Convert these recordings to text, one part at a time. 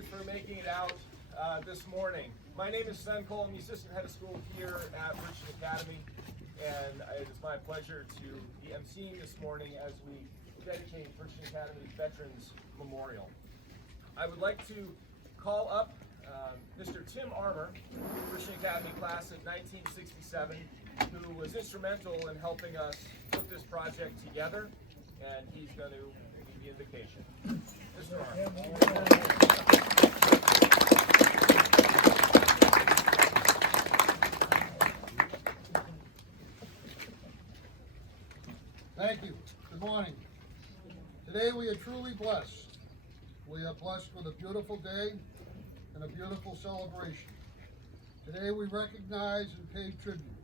you for making it out this morning. My name is Sven Cole. I'm the assistant head of school here at Bridgton Academy, and it is my pleasure to be emceeing this morning as we dedicate Bridgton Academy's Veterans Memorial. I would like to call up Mr. Tim Armour, Bridgton Academy class of 1967, who was instrumental in helping us put this project together, and he's going to give the invocation. Mr. Armour. Thank you. Good morning. Today we are truly blessed. We are blessed with a beautiful day and a beautiful celebration. Today we recognize and pay tribute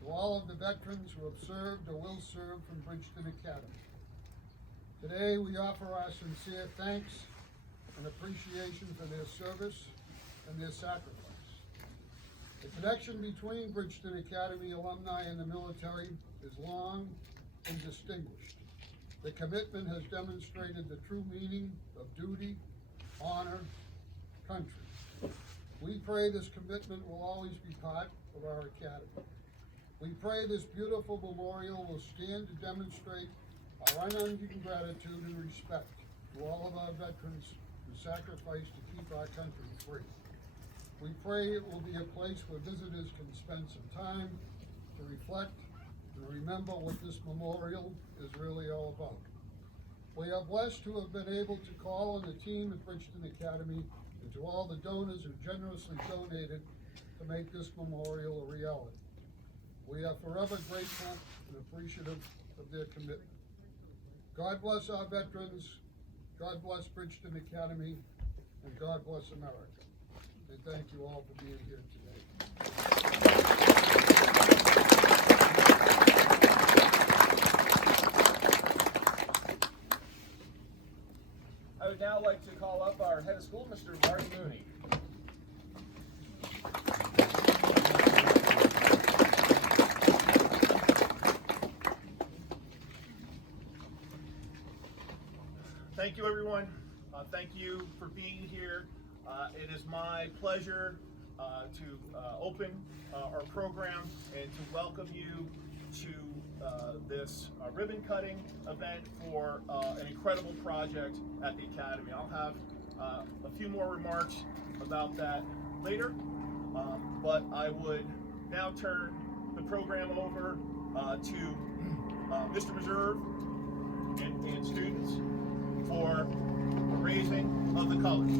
to all of the veterans who have served or will serve from Bridgton Academy. Today we offer our sincere thanks and appreciation for their service and their sacrifice. The connection between Bridgton Academy alumni and the military is long and distinguished. The commitment has demonstrated the true meaning of duty, honor, country. We pray this commitment will always be part of our academy. We pray this beautiful memorial will stand to demonstrate our unending gratitude and respect to all of our veterans who sacrificed to keep our country free. We pray it will be a place where visitors can spend some time to reflect and remember what this memorial is really all about. We are blessed to have been able to call on the team at Bridgton Academy and to all the donors who generously donated to make this memorial a reality. We are forever grateful and appreciative of their commitment. God bless our veterans, God bless Bridgton Academy, and God bless America. And thank you all for being here today. I would now like to call up our head of school, Mr. Martin Mooney. Thank you, everyone. Thank you for being here. It is my pleasure to open our program and to welcome you to this ribbon cutting event for an incredible project at the Academy. I'll have a few more remarks about that later, but I would now turn the program over to Mr. Reserve and students for the raising of the colors.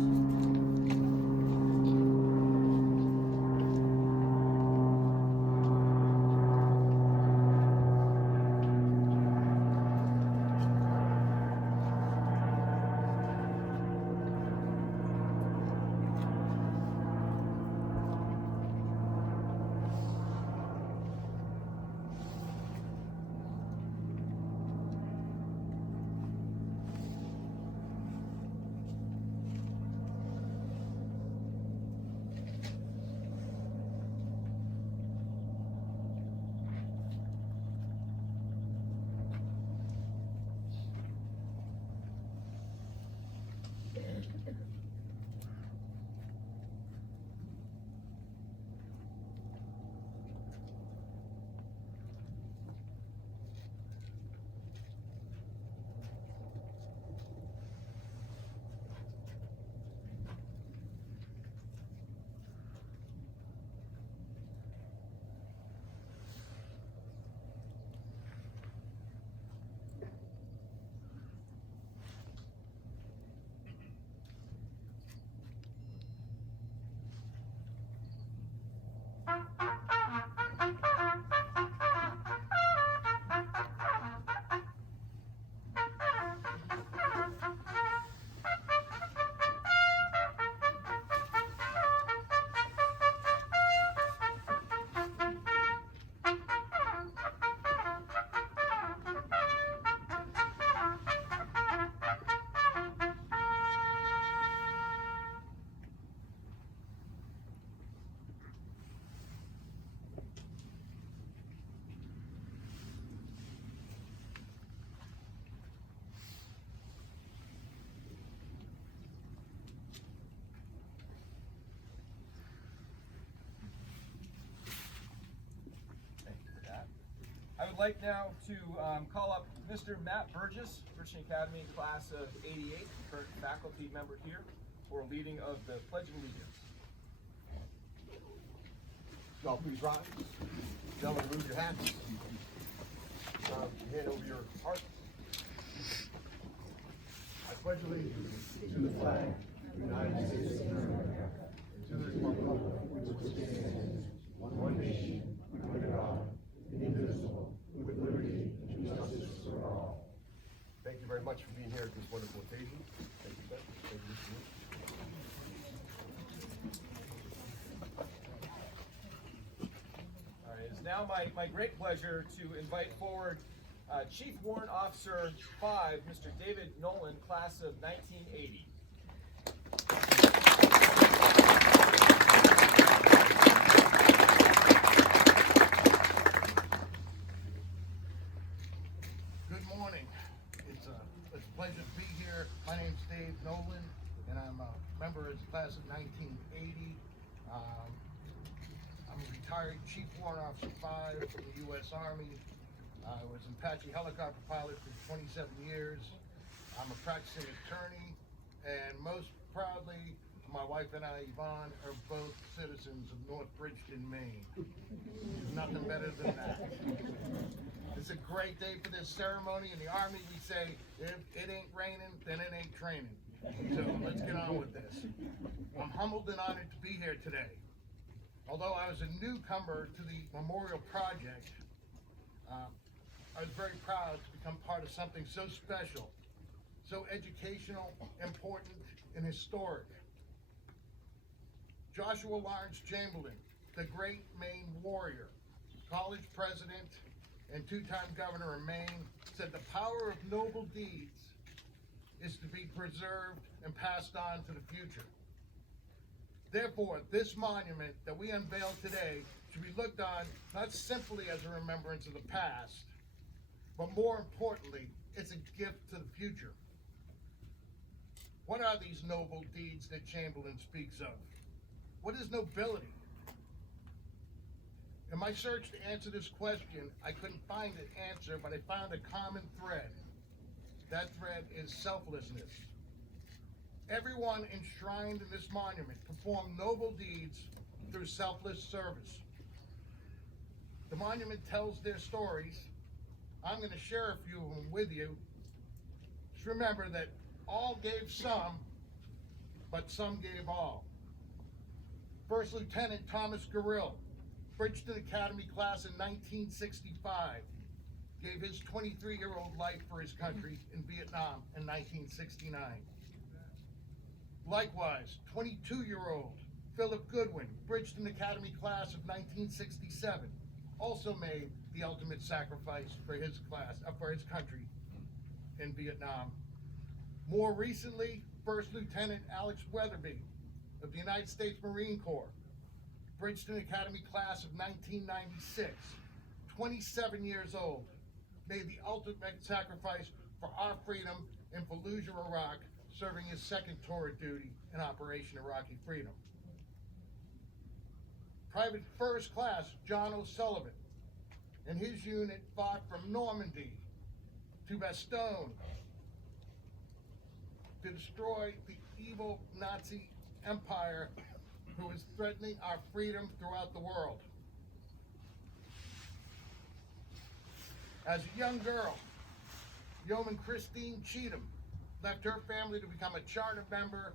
would like now to call up Mr. Matt Burgess, Bridgton Academy class of '88, current faculty member here, for leading of the Pledge of Allegiance. Y'all please rise. Gentlemen, remove your hats. Hand over your heart. I pledge allegiance to the flag of the United States of America and to the republic which stands one nation, under God, indivisible, with liberty and justice for all. Thank you very much for being here at this wonderful occasion. Thank you, sir. Thank you, Mr. Wood. All right, it's now my great pleasure to invite forward Chief Warrant Officer 5, Mr. David Nolan, class of 1980. Good morning. It's a pleasure to be here. My name's Dave Nolan, and I'm a member of the class of 1980. I'm a retired Chief Warrant Officer 5 from the U.S. Army. I was an Apache helicopter pilot for 27 years. I'm a practicing attorney, and most proudly, my wife and I, Yvonne, are both citizens of North Bridgton, Maine. There's nothing better than that. It's a great day for this ceremony. In the Army, we say, if it ain't raining, then it ain't training. So let's get on with this. I'm humbled and honored to be here today. Although I was a newcomer to the Memorial Project, I was very proud to become part of something so special, so educational, important, and historic. Joshua Lawrence Chamberlain, the great Maine warrior, college president, and two-time governor of Maine, said the power of noble deeds is to be preserved and passed on to the future. Therefore, this monument that we unveil today should be looked on not simply as a remembrance of the past, but more importantly, it's a gift to the future. What are these noble deeds that Chamberlain speaks of? What is nobility? In my search to answer this question, I couldn't find an answer, but I found a common thread. That thread is selflessness. Everyone enshrined in this monument performed noble deeds through selfless service. The monument tells their stories. I'm going to share a few of them with you. Just remember that all gave some, but some gave all. First Lieutenant Thomas Garill, Bridgton Academy class in 1965, gave his 23-year-old life for his country in Vietnam in 1969. Likewise, 22-year-old Philip Goodwin, Bridgton Academy class of 1967, also made the ultimate sacrifice for his country in Vietnam. More recently, First Lieutenant Alex Weatherby of the United States Marine Corps, Bridgton Academy class of 1996, 27 years old, made the ultimate sacrifice for our freedom in Fallujah, Iraq, serving his second tour of duty in Operation Iraqi Freedom. Private First Class John O'Sullivan and his unit fought from Normandy to Bastogne to destroy the evil Nazi empire who is threatening our freedom throughout the world. As a young girl, Yeoman Christine Cheatham left her family to become a charter member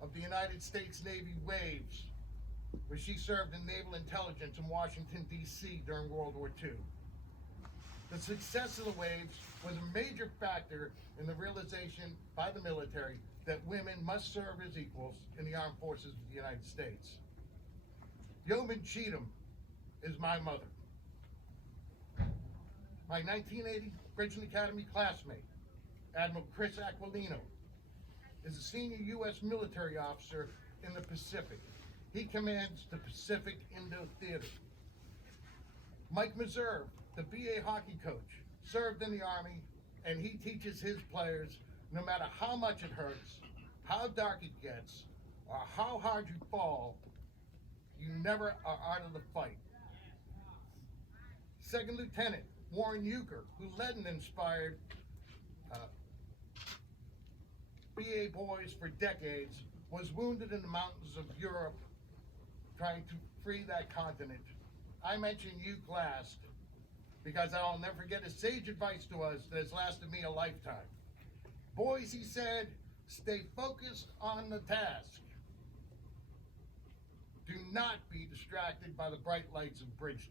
of the United States Navy Waves, where she served in naval intelligence in Washington, D.C. during World War II. The success of the Waves was a major factor in the realization by the military that women must serve as equals in the armed forces of the United States. Yeoman Cheatham is my mother. My 1980 Bridgton Academy classmate, Admiral Chris Aquilino, is a senior U.S. military officer in the Pacific. He commands the Pacific Indo-Theater. Mike Meserve, the BA hockey coach, served in the Army, and he teaches his players no matter how much it hurts, how dark it gets, or how hard you fall, you never are out of the fight. Second Lieutenant Warren Euchre, who led and inspired BA boys for decades, was wounded in the mountains of Europe trying to free that continent. I mention you last because I'll never forget his sage advice to us that has lasted me a lifetime. Boys, he said, stay focused on the task. Do not be distracted by the bright lights of Bridgton.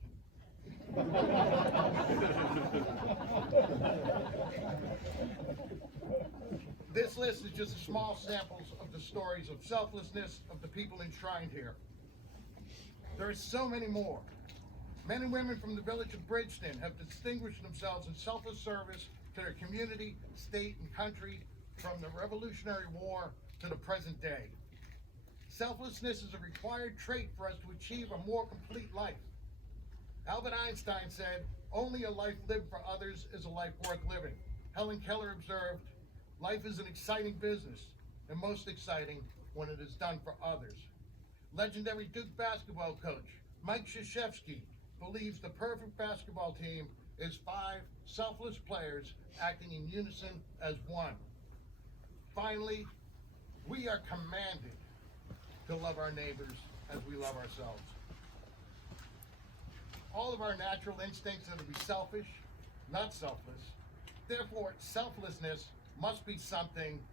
This list is just a small samples of the stories of selflessness of the people enshrined here. There are so many more. Men and women from the village of Bridgton have distinguished themselves in selfless service to their community, state, and country from the Revolutionary War to the present day. Selflessness is a required trait for us to achieve a more complete life. Albert Einstein said, "Only a life lived for others is a life worth living." Helen Keller observed, "Life is an exciting business, and most exciting when it is done for others." Legendary Duke basketball coach Mike Krzyzewski believes the perfect basketball team is 5 selfless players acting in unison as one. Finally, we are commanded to love our neighbors as we love ourselves. All of our natural instincts are to be selfish, not selfless. Therefore, selflessness must be something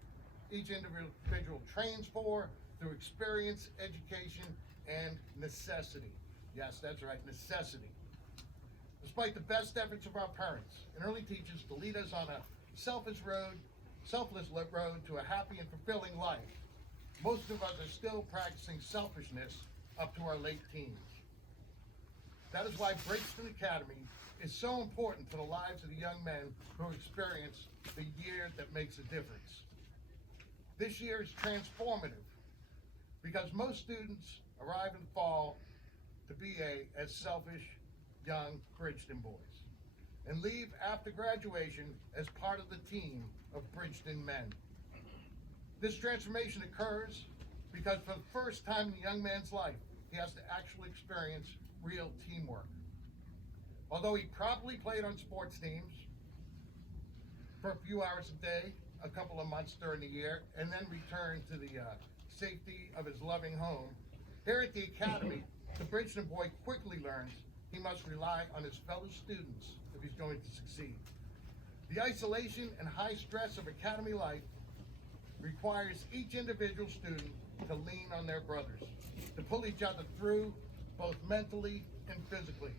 each individual trains for through experience, education, and necessity. Yes, that's right, necessity. Despite the best efforts of our parents and early teachers to lead us on a selfless road to a happy and fulfilling life, most of us are still practicing selfishness up to our late teens. That is why Bridgton Academy is so important to the lives of the young men who experience the year that makes a difference. This year is transformative because most students arrive in fall to BA as selfish young Bridgton boys and leave after graduation as part of the team of Bridgton men. This transformation occurs because for the first time in a young man's life, he has to actually experience real teamwork. Although he probably played on sports teams for a few hours a day, a couple of months during the year, and then returned to the safety of his loving home, here at the Academy, the Bridgton boy quickly learns he must rely on his fellow students if he's going to succeed. The isolation and high stress of Academy life requires each individual student to lean on their brothers, to pull each other through both mentally and physically.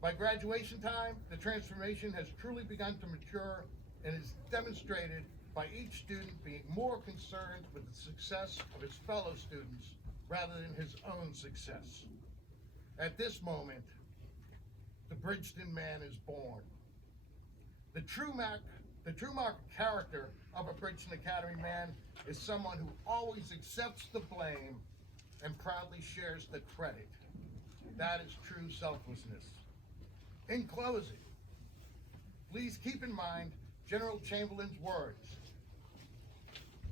By graduation time, the transformation has truly begun to mature and is demonstrated by each student being more concerned with the success of his fellow students rather than his own success. At this moment, the Bridgton man is born. The true mark of character of a Bridgton Academy man is someone who always accepts the blame and proudly shares the credit. That is true selflessness. In closing, please keep in mind General Chamberlain's words.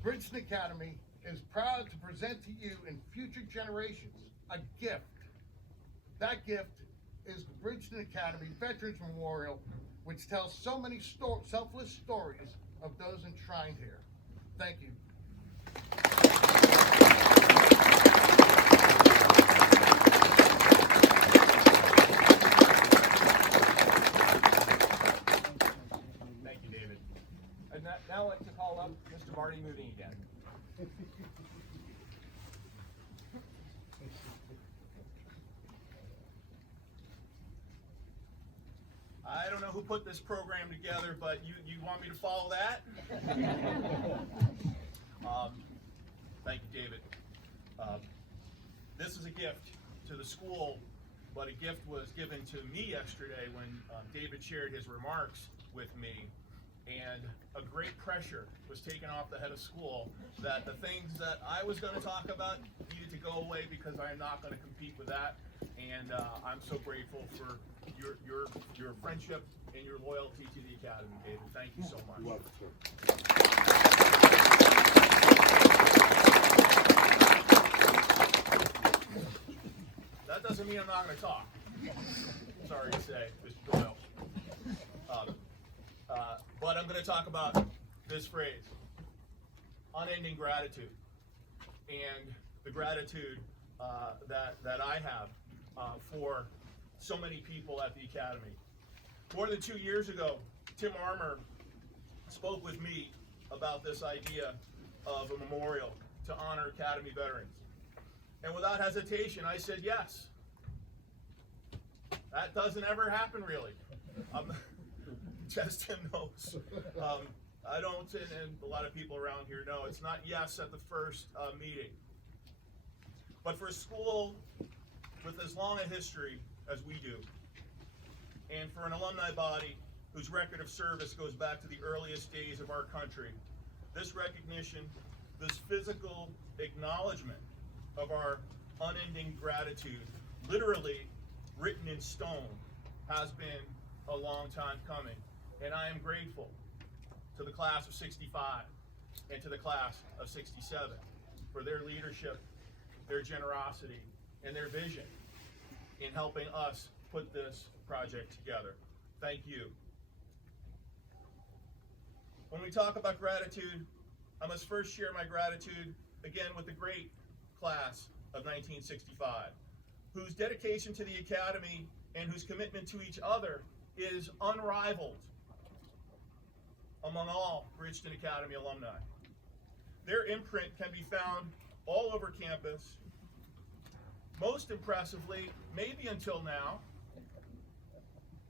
Bridgton Academy is proud to present to you in future generations a gift. That gift is the Bridgton Academy Veterans Memorial, which tells so many selfless stories of those enshrined here. Thank you. Thank you, David. And now I'd like to call up Mr. Marty Mooney again. I don't know who put this program together, but you want me to follow that? Thank you, David. This is a gift to the school, but a gift was given to me yesterday when David shared his remarks with me, and a great pressure was taken off the head of school that the things that I was going to talk about needed to go away because I am not going to compete with that, and I'm so grateful for your friendship and your loyalty to the Academy, David. Thank you so much. You're welcome, sir. That doesn't mean I'm not going to talk. sorry to say, Mr. Doyle. But I'm going to talk about this phrase, unending gratitude, and the gratitude that I have for so many people at the Academy. More than 2 years ago, Tim Armour spoke with me about this idea of a memorial to honor Academy veterans. And without hesitation, I said yes. That doesn't ever happen, really. Just Tim knows. I don't, and a lot of people around here know, it's not yes at the first meeting. But for a school with as long a history as we do, and for an alumni body whose record of service goes back to the earliest days of our country, this recognition, this physical acknowledgement of our unending gratitude, literally written in stone, has been a long time coming. And I am grateful to the class of 65 and to the class of 67 for their leadership, their generosity, and their vision in helping us put this project together. Thank you. When we talk about gratitude, I must first share my gratitude again with the great class of 1965, whose dedication to the Academy and whose commitment to each other is unrivaled among all Bridgton Academy alumni. Their imprint can be found all over campus, most impressively, maybe until now,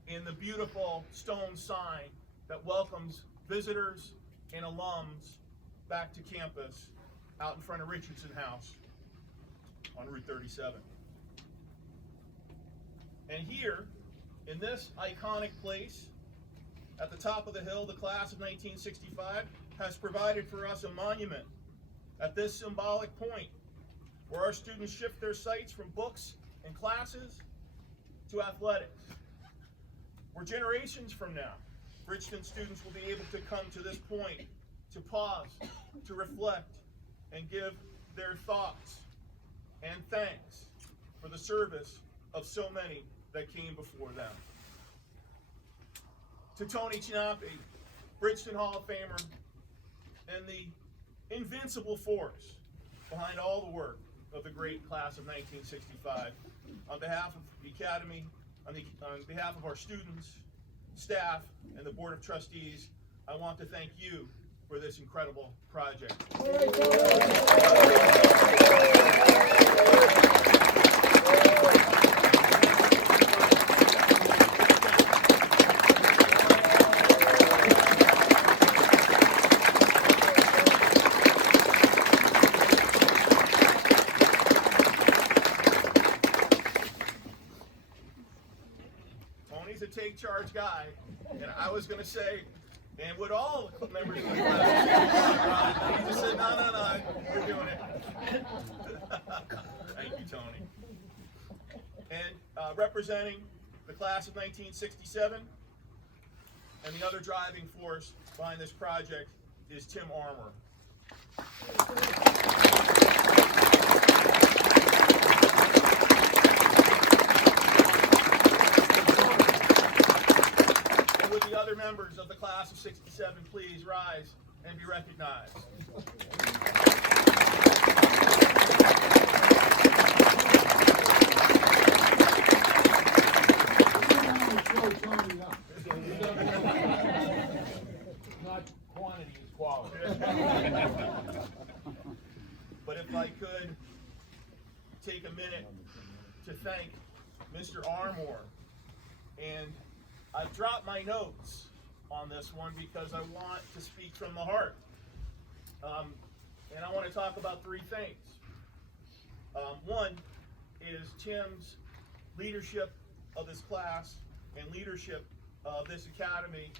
in the beautiful stone sign that welcomes visitors and alums back to campus out in front of Richardson House on Route 37. And here, in this iconic place, at the top of the hill, the class of 1965 has provided for us a monument at this symbolic point where our students shift their sights from books and classes to athletics. Where generations from now, Bridgton students will be able to come to this point to pause, to reflect, and give their thoughts and thanks for the service of so many that came before them. To Tony Chinapi, Bridgton Hall of Famer, and the invincible force behind all the work of the great class of 1965, on behalf of the Academy, on behalf of our students, staff, and the Board of Trustees, I want to thank you for this incredible project. Tony's a take charge guy, and I was going to say, and would all members of the class, he just said, no, we're doing it. Thank you, Tony. And representing the class of 1967, and the other driving force behind this project is Tim Armour. And would the other members of the class of 67 please rise and be recognized? Not quantity, it's quality. But if I could take a minute to thank Mr. Armour, and I've dropped my notes on this one because I want to speak from the heart. And I want to talk about three things. One is Tim's leadership of this class and leadership of this academy,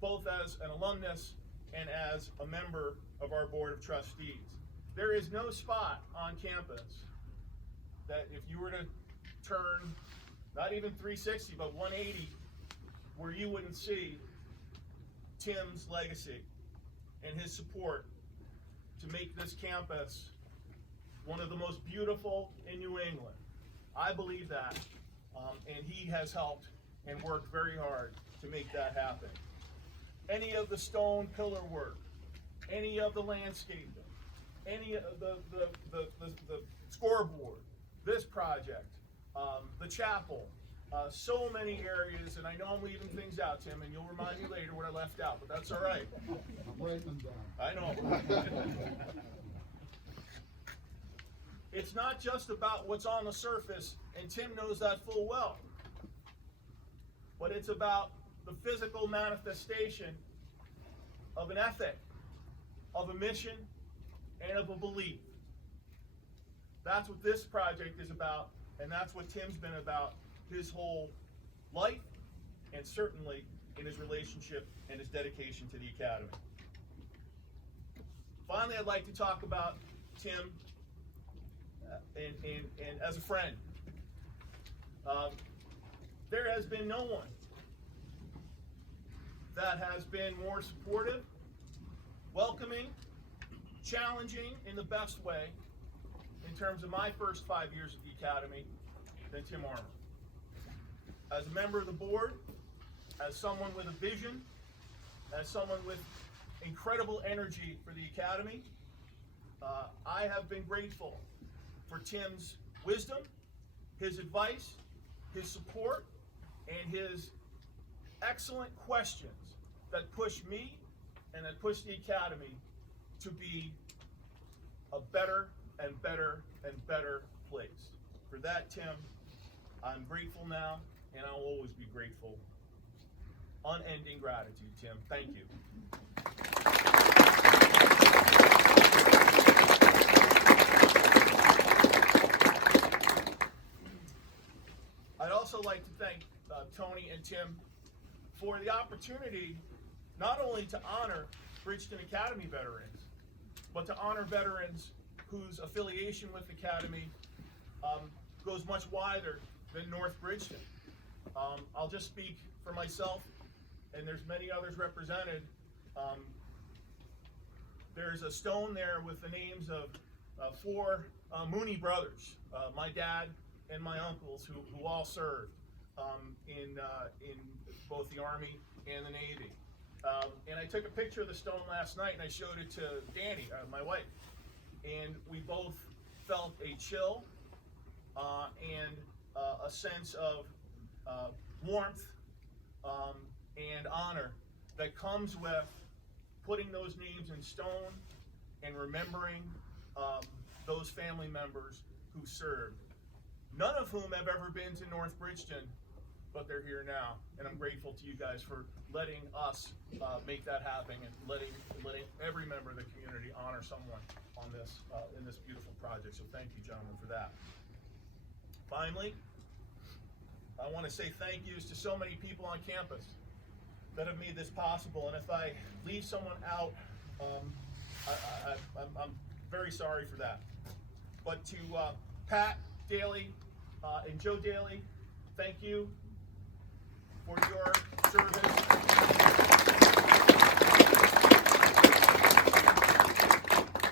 both as an alumnus and as a member of our Board of Trustees. There is no spot on campus that if you were to turn, not even 360, but 180, where you wouldn't see Tim's legacy and his support to make this campus one of the most beautiful in New England. I believe that and he has helped and worked very hard to make that happen. Any of the stone pillar work, any of the landscaping, any of the scoreboard, this project, the chapel, so many areas, and I know I'm leaving things out, Tim, and you'll remind me later what I left out, but that's all right. I'm writing them down. I know. It's not just about what's on the surface, and Tim knows that full well, but it's about the physical manifestation of an ethic, of a mission, and of a belief. That's what this project is about, and that's what Tim's been about his whole life, and certainly in his relationship and his dedication to the Academy. Finally, I'd like to talk about Tim and as a friend. There has been no one that has been more supportive, welcoming, challenging in the best way in terms of my first 5 years at the Academy than Tim Armour. As a member of the board, as someone with a vision, as someone with incredible energy for the Academy, I have been grateful for Tim's wisdom, his advice, his support, and his excellent questions that push me and that push the Academy to be a better and better and better place. For that, Tim, I'm grateful now, and I'll always be grateful. Unending gratitude, Tim. Thank you. I'd also like to thank Tony and Tim for the opportunity not only to honor Bridgton Academy veterans, but to honor veterans whose affiliation with the Academy goes much wider than North Bridgton. I'll just speak for myself, and there's many others represented. There's a stone there with the names of 4 Mooney brothers, my dad and my uncles, who all served in both the Army and the Navy. And I took a picture of the stone last night and I showed it to Danny, my wife, and we both felt a chill and a sense of warmth and honor that comes with putting those names in stone and remembering those family members who served, none of whom have ever been to North Bridgton, but they're here now. And I'm grateful to you guys for letting us make that happen and letting every member of the community honor someone on this in this beautiful project. So thank you, gentlemen, for that. Finally, I want to say thank yous to so many people on campus that have made this possible. And if I leave someone out, I'm very sorry for that. But to Pat Daly and Joe Daly, thank you for your service.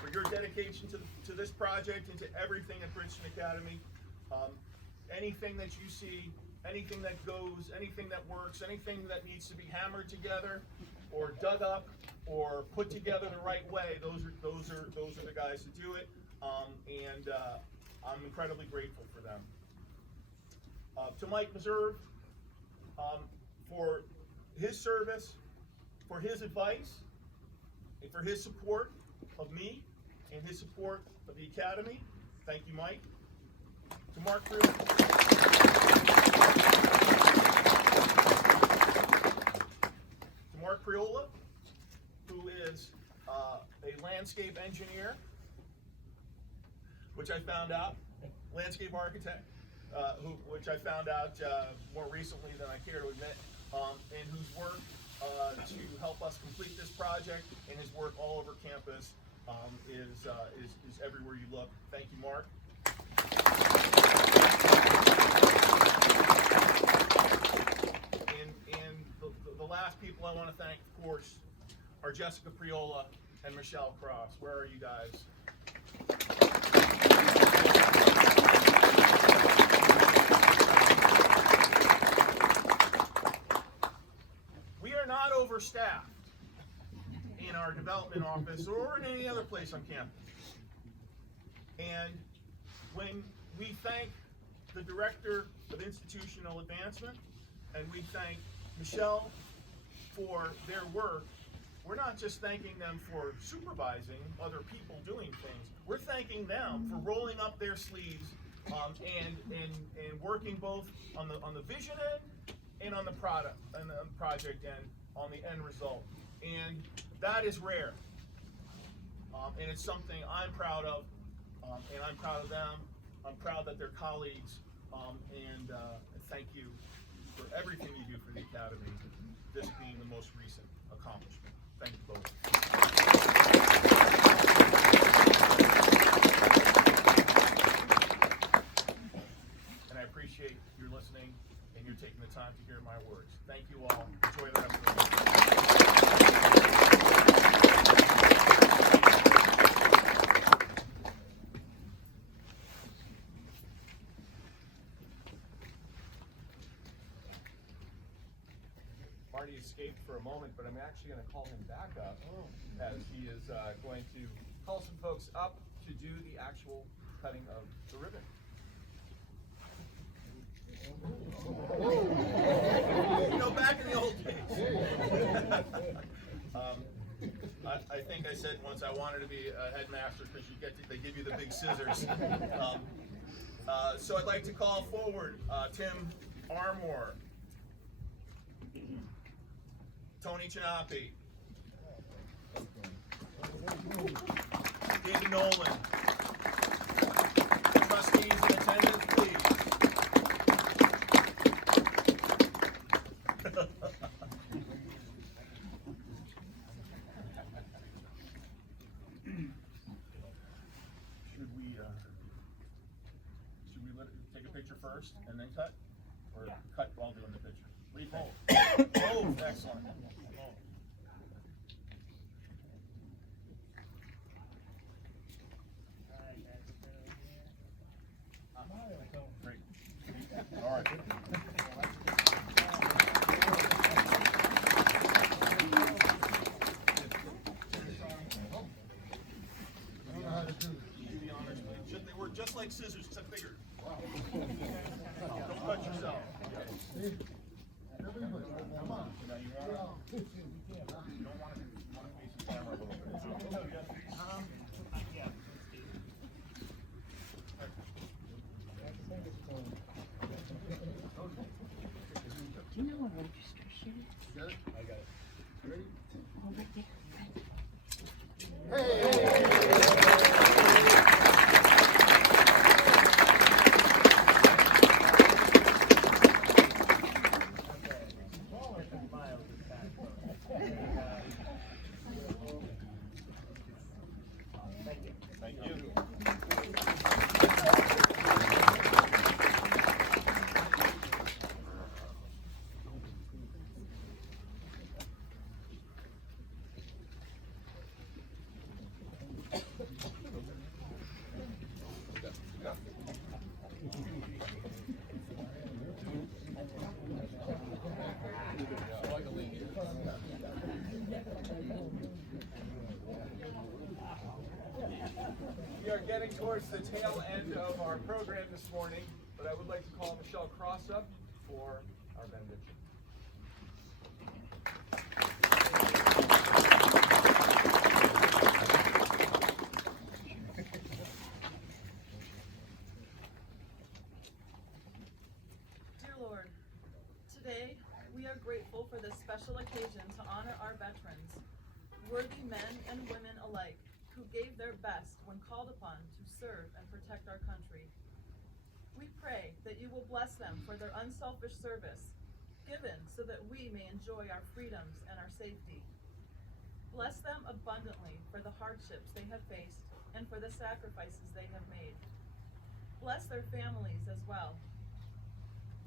For your dedication to this project and to everything at Bridgton Academy. Anything that you see, anything that goes, anything that works, anything that needs to be hammered together or dug up or put together the right way, those are the guys to do it. And I'm incredibly grateful for them. To Mike Meserve, for his service, for his advice, and for his support of me and his support of the Academy. Thank you, Mike. To Mark Priola, who is a landscape engineer, which I found out, landscape architect, which I found out more recently than I care to admit, and whose work to help us complete this project and his work all over campus is everywhere you look. Thank you, Mark. And the last people I want to thank, of course, are Jessica Priola and Michelle Cross. Where are you guys? overstaffed in our development office or in any other place on campus. And when we thank the Director of Institutional Advancement and we thank Michelle for their work, we're not just thanking them for supervising other people doing things. We're thanking them for rolling up their sleeves and working both on the vision end and on the product and the project end, on the end result. And that is rare. And it's something I'm proud of, and I'm proud of them. I'm proud that they're colleagues, and thank you for everything you do for the Academy, this being the most recent accomplishment. Thank you both. And I appreciate your listening and you taking the time to hear my words. Thank you all. Enjoy the rest of the day. Marty escaped for a moment, but I'm actually going to call him back up as he is going to call some folks up to do the actual cutting of the ribbon. You know, back in the old days, I think I said once I wanted to be a headmaster because they give you the big scissors. So I'd like to call forward Tim Armour, Tony Chinapi, David Nolan. Trustees in attendance, please. Should we take a picture first and then cut? Or cut while doing the picture? What do you think? Oh, excellent. Great. All right. Do the honors, please. They work just like scissors, except bigger. Don't cut yourself. Everybody, come on. You don't want to face the camera a little bit. Do you know what register she is? Got it? I got it. You ready? Oh, right there. Thank you. We are getting towards the tail end of our program this morning, but I would like to call Michelle Cross up for our benediction. Dear Lord, today we are grateful for this special occasion to honor our veterans, worthy men and women alike, who gave their best when called upon to serve and protect our country. We pray that you will bless them for their unselfish service, given so that we may enjoy our freedoms and our safety. Bless them abundantly for the hardships they have faced and for the sacrifices they have made. Bless their families as well.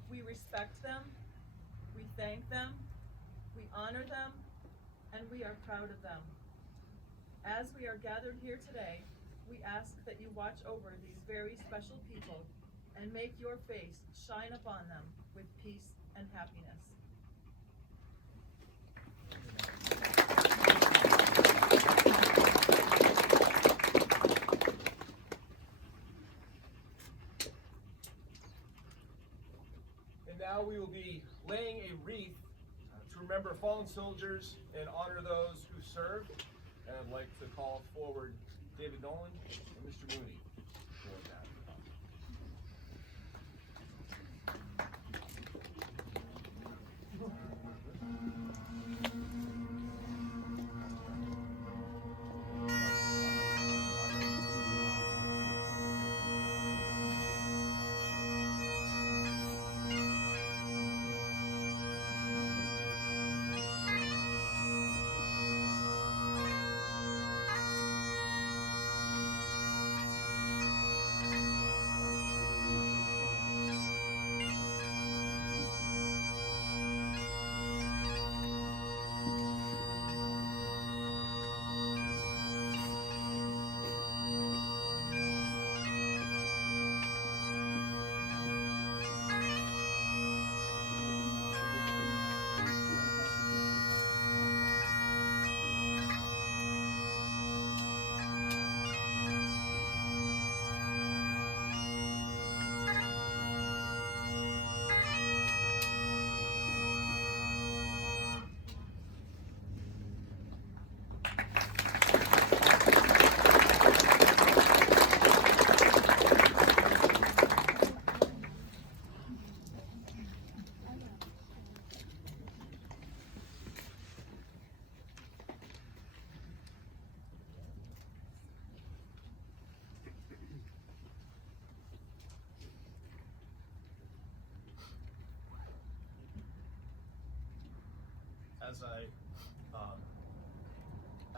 We respect them, we thank them, we honor them, and we are proud of them. As we are gathered here today, we ask that you watch over these very special people and make your face shine upon them with peace and happiness. to remember fallen soldiers and honor those who served. And I'd like to call forward David Nolan and Mr. Mooney for that.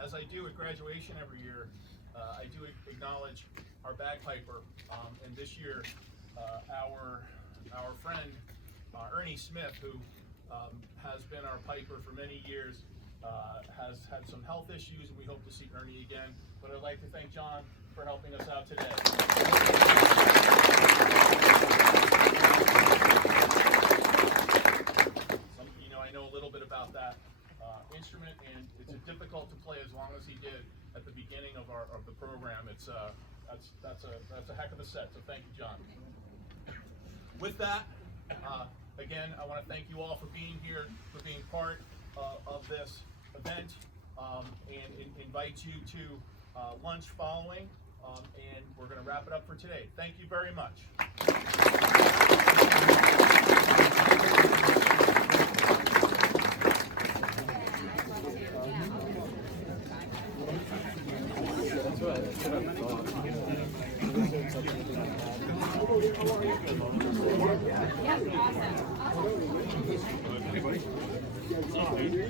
As I do at graduation every year, I do acknowledge our bagpiper, and this year, our friend Ernie Smith, who has been our piper for many years, has had some health issues, and we hope to see Ernie again. But I'd like to thank John for helping us out today. I know a little bit about that instrument, and it's difficult to play as long as he did at the beginning of the program. It's that's a heck of a set. So thank you, John. With that, again, I want to thank you all for being here, for being part of this event, and invite you to lunch following. And we're going to wrap it up for today. Thank you very much. Yeah, awesome.